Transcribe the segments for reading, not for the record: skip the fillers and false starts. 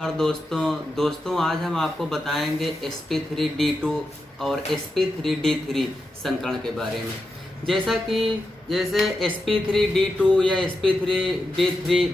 और दोस्तों आज हम आपको बताएंगे sp3d2 और sp3d3 संकरण के बारे में। जैसे sp3d2 या sp3d3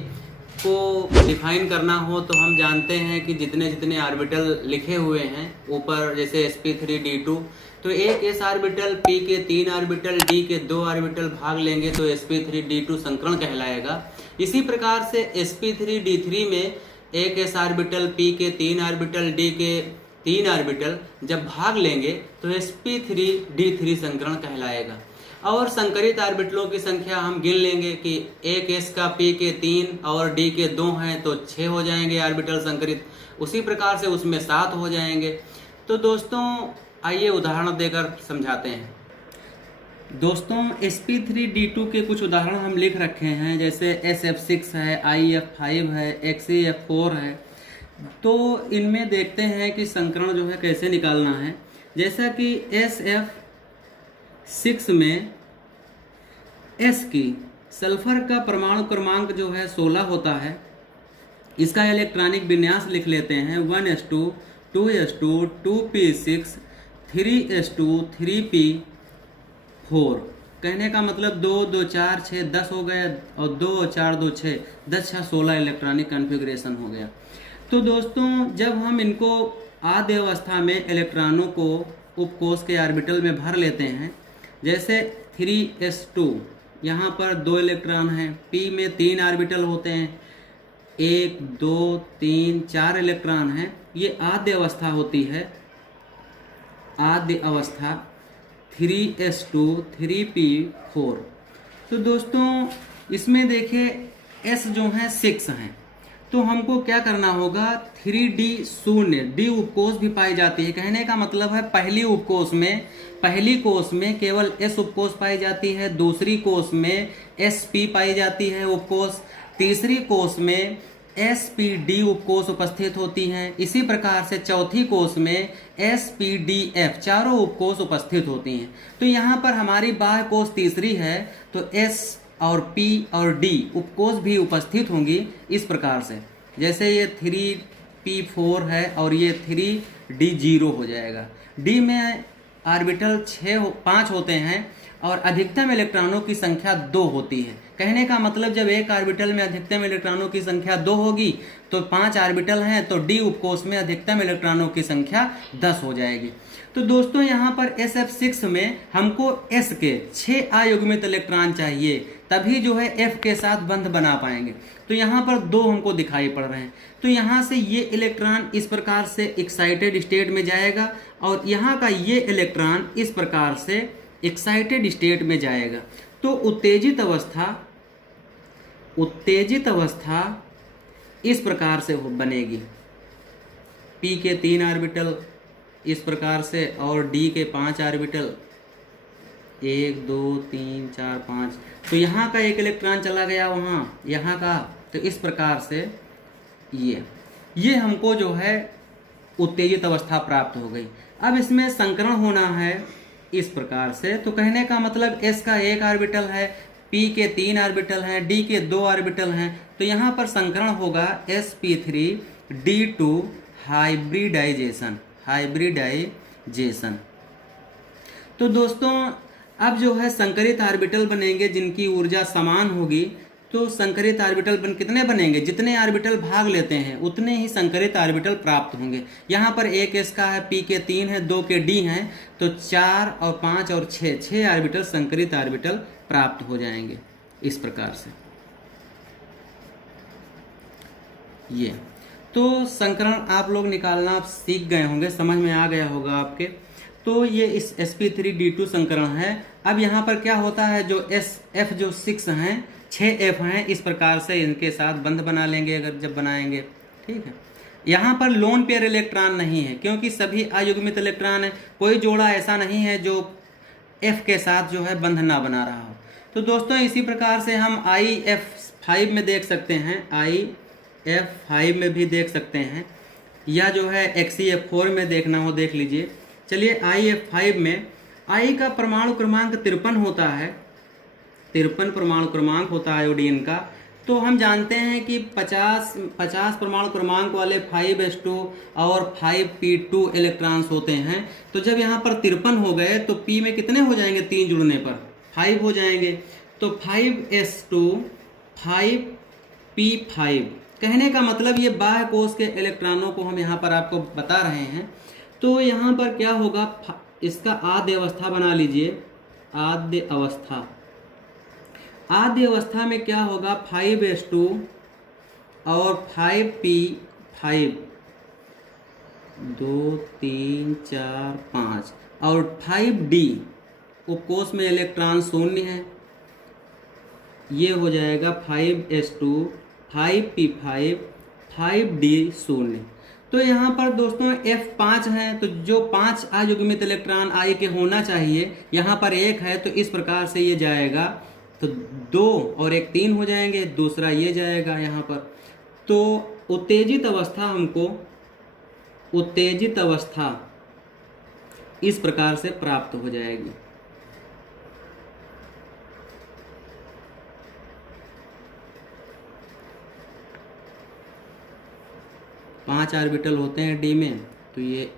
को डिफाइन करना हो तो हम जानते हैं कि जितने जितने ऑर्बिटल लिखे हुए हैं ऊपर, जैसे sp3d2 तो एक s ऑर्बिटल, p के 3 ऑर्बिटल, d के 2 ऑर्बिटल भाग लेंगे तो sp3d2 संकरण कहलाएगा। इसी प्रकार से sp3d3 में एक s ऑर्बिटल, p के 3 ऑर्बिटल, d के 3 ऑर्बिटल जब भाग लेंगे तो sp3d3 संकरण कहलाएगा। और संकरित ऑर्बिटलों की संख्या हम गिन लेंगे कि एक s का p के 3 और d के 2 हैं तो 6 हो जाएंगे ऑर्बिटल संकरित। उसी प्रकार से उसमें 7 हो जाएंगे। तो दोस्तों आइए उदाहरण देकर समझाते हैं। दोस्तों sp3d2 के कुछ उदाहरण हम लिख रखे हैं, जैसे sf6 है, if5 है, xef4 है। तो इनमें देखते हैं कि संकरण जो है कैसे निकालना है। जैसा कि sf6 में s की सल्फर का परमाणु क्रमांक जो है 16 होता है। इसका इलेक्ट्रॉनिक विन्यास लिख लेते हैं 1s2 2s2 2p6 3s2 3p4। कहने का मतलब 2 2 4 6 10 हो गया और 2 4 2 6 10 6 16 इलेक्ट्रॉनिक कॉन्फ़िगरेशन हो गया। तो दोस्तों जब हम इनको आद्य अवस्था में इलेक्ट्रॉनों को उपकोष के ऑर्बिटल में भर लेते हैं, जैसे 3s2 यहाँ पर 2 इलेक्ट्रॉन हैं, p में 3 ऑर्बिटल होते हैं, 1 2 3 4 इलेक्ट्रॉन हैं। ये आद्य अवस्था होती है, आद्य अवस्था 3s2 3p4। तो दोस्तों इसमें देखिए s जो है 6 हैं, तो हमको क्या करना होगा 3d शून्य, d उपकोष भी पाई जाती है। कहने का मतलब है पहली कोष में केवल s उपकोष पाई जाती है, दूसरी कोष में sp पाई जाती है उपकोष, तीसरी कोष में spd उपकोष उपस्थित होती हैं। इसी प्रकार से चौथी कोष में spdf चारों उपकोष उपस्थित होती हैं। तो यहाँ पर हमारी बाह्य कोष तीसरी है तो s और p और d उपकोष भी उपस्थित होंगी। इस प्रकार से जैसे ये 3p4 है और ये 3d0 हो जाएगा। d में ऑर्बिटल 5 होते हैं और अधिकतम इलेक्ट्रॉनों की संख्या 2 होती है। कहने का मतलब जब एक ऑर्बिटल में अधिकतम इलेक्ट्रॉनों की संख्या 2 होगी तो 5 ऑर्बिटल हैं तो d उपकोष में अधिकतम इलेक्ट्रॉनों की संख्या 10 हो जाएगी। तो दोस्तों यहाँ पर sf6 में हमको s के 6 अयुग्मित इलेक्ट्रॉन चाहिए, तभी जो है f के साथ बंध बना पाएंगे। तो यहाँ पर 2 हमको दिखाई पड़ रहे हैं। तो यहाँ से ये इलेक्ट्रॉन इस प्रकार से एक्साइटेड स्टेट में जाएगा और यहाँ का ये इलेक्ट्रॉन इस प्रकार से एक्साइटेड स्टेट में जाएगा। तो उत्तेजित अवस्था इस प्रकार से बनेगी, p के 3 ऑर्बिटल इस प्रकार से और d के 5 ऑर्बिटल 1 2 3 4 5। तो यहाँ का एक इलेक्ट्रॉन चला गया वहाँ, यहाँ का, तो इस प्रकार से ये हमको जो है उत्तेजित अवस्था प्राप्त हो गई। अब इसमें संकरण होना है इस प्रकार से। तो कहने का मतलब s का 1 ऑर्बिटल है, p के 3 ऑर्बिटल हैं, d के 2 ऑर्बिटल हैं। तो यहाँ पर संकरण होगा sp3d2 हाइब्रिडाइजेशन। तो दोस्तों अब जो है संकरित ऑर्बिटल बनेंगे जिनकी ऊर्जा समान होगी। तो संकरित ऑर्बिटल कितने बनेंगे, जितने ऑर्बिटल भाग लेते हैं उतने ही संकरित ऑर्बिटल प्राप्त होंगे। यहाँ पर एक s का है, p के 3 है, 2 के d हैं, तो 4 और 5 और 6 ऑर्बिटल संकरित ऑर्बिटल प्राप्त हो जाएंगे इस प्रकार से। ये तो संकरण आप लोग निकालना सीख गए होंगे, समझ में आ गया होगा आपके। तो ये इस sp3d2 संकरण है। अब यहाँ पर क्या होता है, जो f जो 6 हैं, 6f हैं, इस प्रकार से इनके साथ बंध बना लेंगे अगर जब बनाएंगे, ठीक है। यहाँ पर लोन पेयर इलेक्ट्रॉन नहीं है क्योंकि सभी अयुग्मित इलेक्ट्रॉन है। कोई जोड़ा ऐसा नहीं है जो f के साथ जो है बंध ना बना रहा हो। तो दोस्तों इसी प्रकार से हम IF5 में देख सकते हैं, IF5 में भी देख सकते हैं, या जो है XEF4 में देखना हो देख लीजिए। चलिए IF5 में I का परमाणु क्रमांक 53 होता है, 53 परमाणु क्रमांक होता है आयोडीन का। तो हम जानते हैं कि 50 परमाणु क्रमांक वाले 5s2 और 5p2 इलेक्ट्रॉन्स होते हैं। तो जब यहाँ पर 53 हो गए तो p में कितने हो जाएंगे, 3 जुड़ने पर 5 हो जाएंगे। तो 5s2 5p5, कहने का मतलब ये बाह्य कोश के इलेक्ट्रॉनों को हम यहाँ पर आपको बता रहे हैं। तो यहाँ पर क्या होगा, इसका आद्य अवस्था बना लीजिए, आद्य अवस्था। आद्य अवस्था में क्या होगा, 5s2 और 5p5, 2 3 4 5 और 5d उपकोष में इलेक्ट्रॉन शून्य है, ये हो जाएगा 5s2 5p5 5d शून्य। तो यहाँ पर दोस्तों F5 है, तो जो 5 अयुग्मित इलेक्ट्रॉन I के होना चाहिए यहाँ पर 1 है, तो इस प्रकार से ये जाएगा। तो 2 और 1 3 हो जाएंगे, दूसरा ये जाएगा यहाँ पर। तो उत्तेजित अवस्था हमको, उत्तेजित अवस्था इस प्रकार से प्राप्त हो जाएगी। पांच ऑर्बिटल होते हैं डी में, तो ये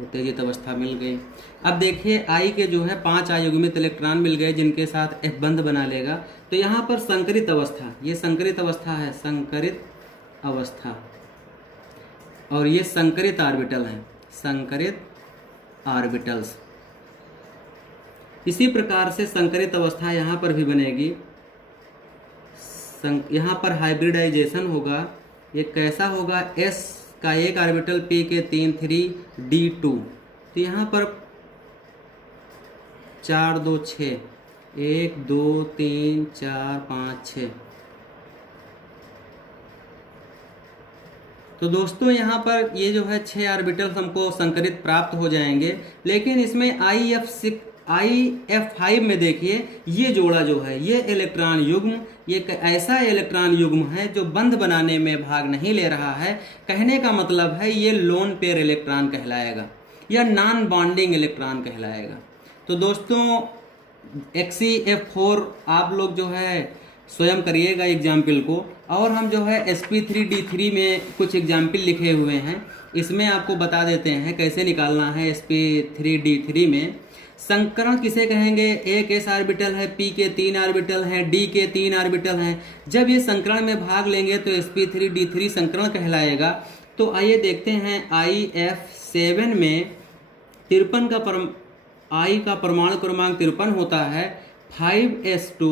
उत्तेजित अवस्था मिल गई। अब देखिए आई के जो है 5 अयुग्मित इलेक्ट्रॉन मिल गए जिनके साथ F बंध बना लेगा। तो यहाँ पर संकरित अवस्था, ये संकरित अवस्था है, संकरित अवस्था, और ये संकरित ऑर्बिटल हैं, संकरित ऑर्बिटल्स। इसी प्रकार से संकरित अवस्था यहाँ पर भी बनेगी। यहाँ पर हाइब्रिडाइजेशन होगा। ये कैसा होगा, S का एक ऑर्बिटल P के 3 3d2, तो यहाँ पर 4 2 6, 1 2 3 4 5 6। तो दोस्तों यहाँ पर ये जो है 6 ऑर्बिटल्स हमको संकरित प्राप्त हो जाएंगे। लेकिन इसमें IF5 में देखिए ये जोड़ा जो है, ये इलेक्ट्रॉन युग्म, ये ऐसा इलेक्ट्रॉन युग्म है जो बंध बनाने में भाग नहीं ले रहा है। कहने का मतलब है ये लोन पेयर इलेक्ट्रॉन कहलाएगा या नॉन बॉन्डिंग इलेक्ट्रॉन कहलाएगा। तो दोस्तों XeF4 आप लोग जो है स्वयं करिएगा एग्जाम्पल को, और हम जो है sp3d3 में कुछ एग्जाम्पल लिखे हुए हैं, इसमें आपको बता देते हैं कैसे निकालना है। sp3d3 में संकरण किसे कहेंगे, एक s ऑर्बिटल है, p के 3 ऑर्बिटल हैं, d के 3 ऑर्बिटल हैं। जब ये संकरण में भाग लेंगे तो sp3d3 संकरण कहलाएगा। तो आइए देखते हैं IF7 में 53 का I का परमाणु क्रमांक 53 होता है। 5s2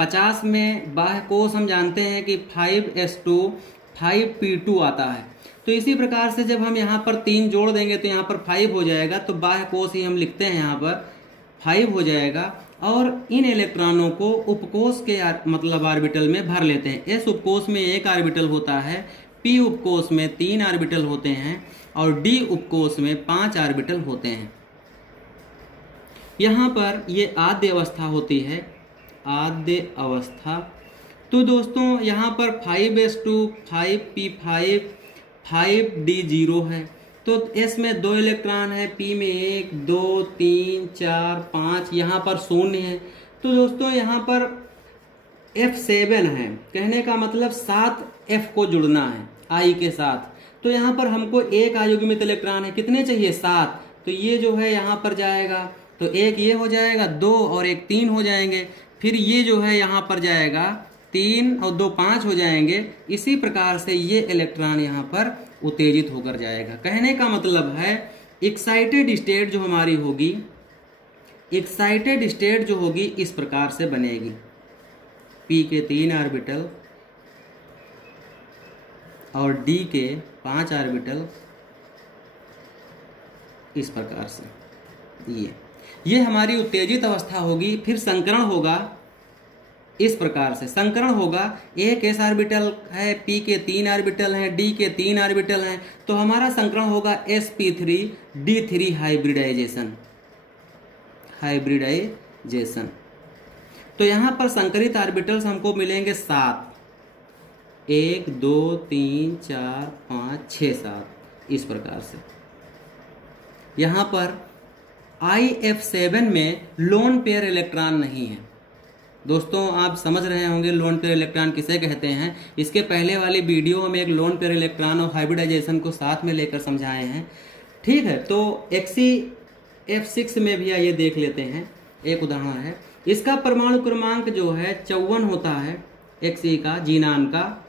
50 में बाह्य कोश हम जानते हैं कि 5s2 5p2 आता है। तो इसी प्रकार से जब हम यहाँ पर 3 जोड़ देंगे तो यहाँ पर 5 हो जाएगा। तो बाह्य कोश ही हम लिखते हैं, यहाँ पर 5 हो जाएगा। और इन इलेक्ट्रॉनों को उपकोश के मतलब ऑर्बिटल में भर लेते हैं। S उपकोश में 1 ऑर्बिटल होता है, P उपकोश में 3 ऑर्बिटल होते हैं और D उपकोश में 5 ऑर्बिटल होते हैं। यहाँ पर ये आद्य अवस्था होती है, आद्य अवस्था। तो दोस्तों यहाँ पर 5s2 5p5 5d0 है। तो S में 2 इलेक्ट्रॉन है, P में 1 2 3 4 5, यहाँ पर शून्य है। तो दोस्तों यहाँ पर F7 है, कहने का मतलब 7 F को जुड़ना है I के साथ। तो यहाँ पर हमको 1 अयुग्मित इलेक्ट्रॉन है, कितने चाहिए, 7। तो ये जो है यहाँ पर जाएगा, तो 1 ये हो जाएगा, 2 और 1 3 हो जाएंगे। फिर ये जो है यहाँ पर जाएगा, 3 और 2 5 हो जाएंगे। इसी प्रकार से ये इलेक्ट्रॉन यहाँ पर उत्तेजित होकर जाएगा। कहने का मतलब है एक्साइटेड स्टेट जो हमारी होगी, एक्साइटेड स्टेट जो होगी इस प्रकार से बनेगी। P के 3 ऑर्बिटल और D के 5 ऑर्बिटल इस प्रकार से, ये हमारी उत्तेजित अवस्था होगी। फिर संकरण होगा इस प्रकार से, संकरण होगा, एक s ऑर्बिटल है, P के 3 ऑर्बिटल हैं, D के 3 ऑर्बिटल हैं। तो हमारा संकरण होगा sp3d3 हाइब्रिडाइजेशन, हाइब्रिडाइजेशन। तो यहाँ पर संकरित ऑर्बिटल्स हमको मिलेंगे 7, 1 2 3 4 5 6 7 इस प्रकार से। यहाँ पर IF7 में लोन पेयर इलेक्ट्रॉन नहीं है, दोस्तों आप समझ रहे होंगे लोन पेयर इलेक्ट्रॉन किसे कहते हैं। इसके पहले वाली वीडियो में एक लोन पेयर इलेक्ट्रॉन और हाइब्रिडाइजेशन को साथ में लेकर समझाए हैं, ठीक है। तो XeF6 में भी आइए देख लेते हैं, एक उदाहरण है। इसका परमाणु क्रमांक जो है 54 होता है, Xe का, जीनान का।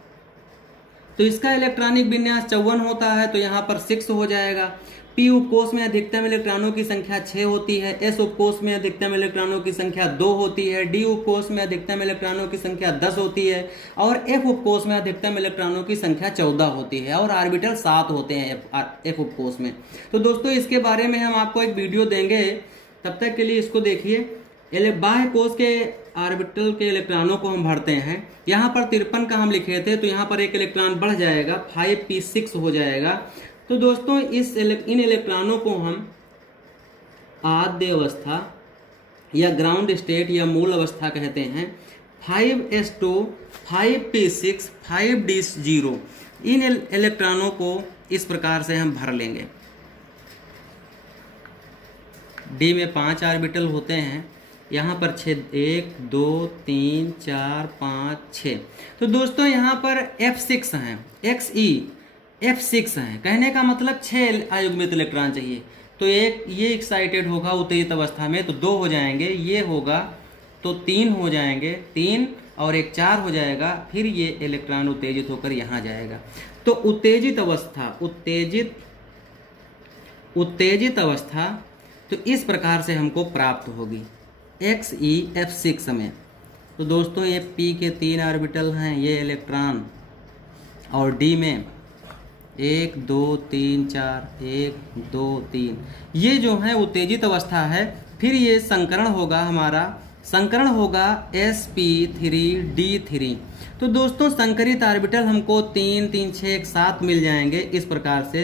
तो इसका इलेक्ट्रॉनिक विन्यास 54 होता है, तो यहाँ पर 6 हो जाएगा। P उपकोष में अधिकतम इलेक्ट्रॉनों की संख्या 6 होती है। S उपकोष में अधिकतम इलेक्ट्रॉनों की संख्या 2 होती है। D उपकोष में अधिकतम इलेक्ट्रॉनों की संख्या 10 होती है और F उपकोष में अधिकतम इलेक्ट्रॉनों की संख्या 14 होती है और ऑर्बिटल 7 होते हैं F उपकोष में। तो दोस्तों इसके बारे में हम आपको एक वीडियो देंगे, तब तक के लिए इसको देखिए। बाह्य कोष के ऑर्बिटल के इलेक्ट्रॉनों को हम भरते हैं। यहाँ पर 53 का हम लिखे थे, तो यहाँ पर एक इलेक्ट्रॉन बढ़ जाएगा, 5p6 हो जाएगा। तो दोस्तों इन इलेक्ट्रॉनों को हम आद्य अवस्था या ग्राउंड स्टेट या मूल अवस्था कहते हैं। 5s2, 5p6, 5d0 इन इलेक्ट्रॉनों को इस प्रकार से हम भर लेंगे। डी में 5 ऑर्बिटल होते हैं, यहाँ पर 6, 1 2 3 4 5 6। तो दोस्तों यहाँ पर F6 हैं, XeF6 हैं। कहने का मतलब 6 अयुग्मित इलेक्ट्रॉन चाहिए। तो ये एक्साइटेड होगा उत्तेजित अवस्था में, तो 2 हो जाएंगे। ये होगा तो 3 हो जाएंगे, 3 और 1 4 हो जाएगा। फिर ये इलेक्ट्रॉन उत्तेजित होकर यहाँ जाएगा। तो उत्तेजित अवस्था तो इस प्रकार से हमको प्राप्त होगी XeF6 में। तो दोस्तों ये P के 3 ऑर्बिटल हैं, ये इलेक्ट्रॉन, और D में 1 2 3 4, 1 2 3, ये जो है उत्तेजित अवस्था है। फिर ये संकरण होगा, हमारा संकरण होगा sp3d3। तो दोस्तों संकरित ऑर्बिटल हमको 3 3 6 1 7 मिल जाएंगे इस प्रकार से,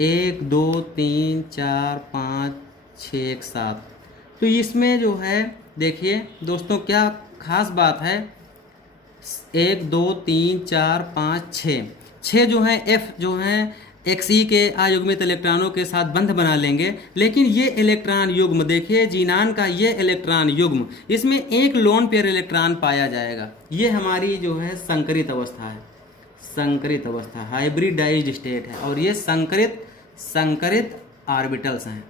1 2 3 4 5 6 1 7। तो इसमें जो है देखिए दोस्तों क्या खास बात है, 1 2 3 4 5 6 जो है F जो है Xe के अयुग्मित इलेक्ट्रॉनों के साथ बंध बना लेंगे। लेकिन ये इलेक्ट्रॉन युग्म देखिए, जीनान का ये इलेक्ट्रॉन युग्म, इसमें एक लोन पेयर इलेक्ट्रॉन पाया जाएगा। ये हमारी जो है संकरित अवस्था है, संकरित अवस्था हाइब्रिडाइज्ड स्टेट है, और ये संकरित ऑर्बिटल्स हैं।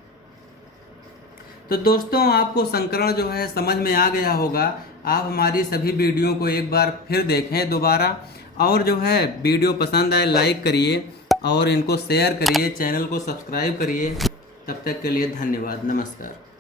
तो दोस्तों आपको संकरण जो है समझ में आ गया होगा। आप हमारी सभी वीडियो को एक बार फिर देखें दोबारा, और जो है वीडियो पसंद आए लाइक करिए और इनको शेयर करिए, चैनल को सब्सक्राइब करिए। तब तक के लिए धन्यवाद, नमस्कार।